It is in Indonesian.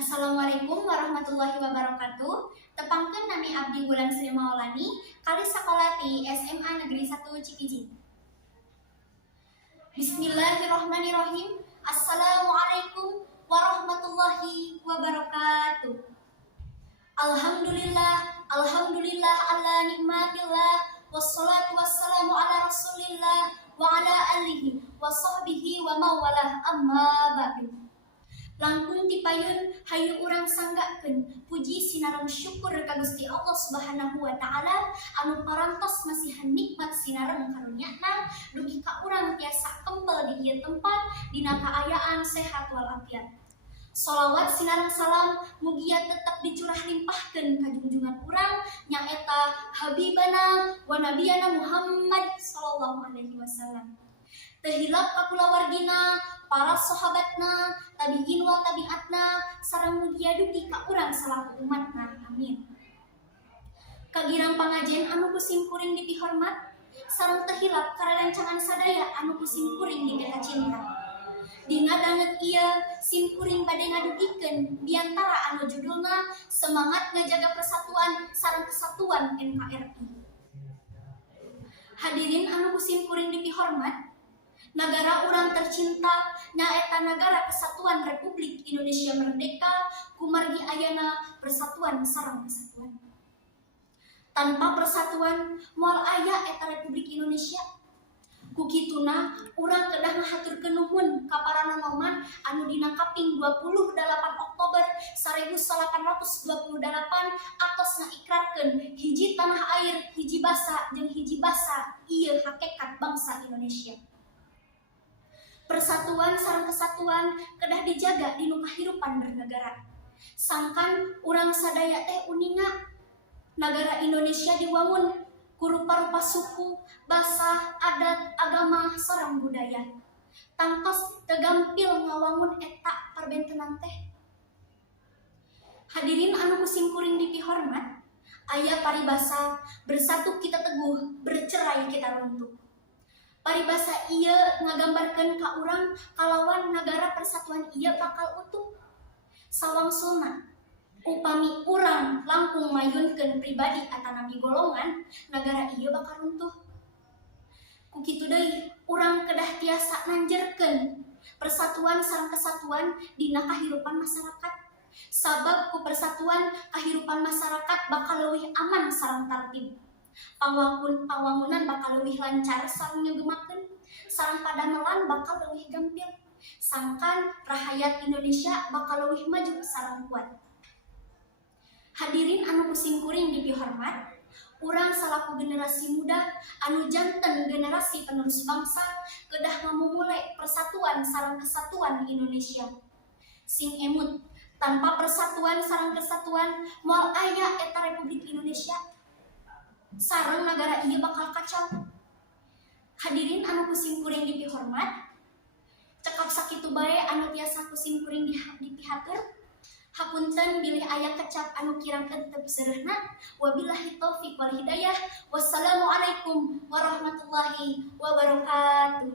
Assalamualaikum warahmatullahi wabarakatuh. Tepangkeun nami abdi Wulan Sri Maulani, kali sakola ti SMA Negeri 1 Cikijing. Bismillahirrahmanirrahim. Assalamualaikum warahmatullahi wabarakatuh. Alhamdulillah ala nikmatillah, wassalatu wassalamu ala rasulillah wa ala alihi wa sahbihi wa mawalah, amma ba'du. Langkung tipayun hayu urang sanggakeun puji sinareng syukur ka Gusti Allah Subhanahu wa taala anu parantos masihan nikmat sinareng karunya-Na dugi ka urang tiasa kempel di ieu tempat dina kaayaan sehat walafiat. Sholawat sinareng salam mugia tetep dicurah limpahkeun ka junjungan urang nyaeta habibana wa nabiyana Muhammad sallallahu alaihi wasallam. Tehilap ka kulawargina, para sahabatna, tabi'in wal tabi'atna, sareng mugia dugi ka urang salaku umatna. Amin. Kagirang pangajen anu kusim kuring dipihormat, sareng tehilap kararencangan sadaya anu kusim kuring dipih cinta. Dina danget ieu sim kuring bade ngadugikeun diantara anu judulna Semangat Ngajaga Persatuan sareng Kesatuan NKRI. Hadirin anu kusim kuring dipihormat, negara urang tercinta nyaeta Nagara Kesatuan Republik Indonesia Merdeka kumargi ayana persatuan sareng kesatuan. Tanpa persatuan moal aya eta Republik Indonesia. Kukituna urang kedah ngahaturkeun nuhun ka para nanoman anu dina kaping 28 Oktober 1828 atos ngaikrarkeun hiji tanah air, hiji basa jeung hiji basa ieu hakikat bangsa Indonesia. Persatuan sareng kesatuan kedah dijaga di nu kahirupan bernegara. Sangkan urang sadaya teh uninga nagara Indonesia diwangun ku rupa-rupa suku, basa, adat, agama, sareng budaya. Tangtos tegampil ngawangun eta parbentenan teh. Hadirin anu kusim kuring dipihormat, aya paribasa bersatu kita teguh, bercerai kita runtuh. Paribasa ieu ngagambarkeun ka urang kalawan Nagara Persatuan ieu bakal utuh. Sawangsulna upami urang langkung mayunkeun pribadi atanami golongan, nagara ieu bakal runtuh. Kukitu deui urang kedah tiasa nanjerkeun persatuan sareng kesatuan dina kahirupan masyarakat. Sabab ku persatuan kahirupan masyarakat bakal leuwih aman sareng tertib. Pangwangunan bakal leuwih lancar sareng ngegemakeun, sareng padamelan bakal leuwih gampil. Sangkan rahayat Indonesia bakal leuwih maju sareng kuat. Hadirin anu kusim kuring dipihormat, urang salaku generasi muda anu janten generasi penerus bangsa kedah mamumule persatuan sareng kesatuan Indonesia. Sing emut, tanpa persatuan sareng kesatuan moal aya eta Republik Indonesia sareng nagara ieu bakal kacau. Hadirin anu kusim kuring dipihormat, cekap sakitu bae anu tiasa kusim kuring dipihatur. Hapunten bilih aya kecap anu kirang euteup seureuna. Wabillahi taufiq wal hidayah. Wassalamualaikum warahmatullahi wabarakatuh.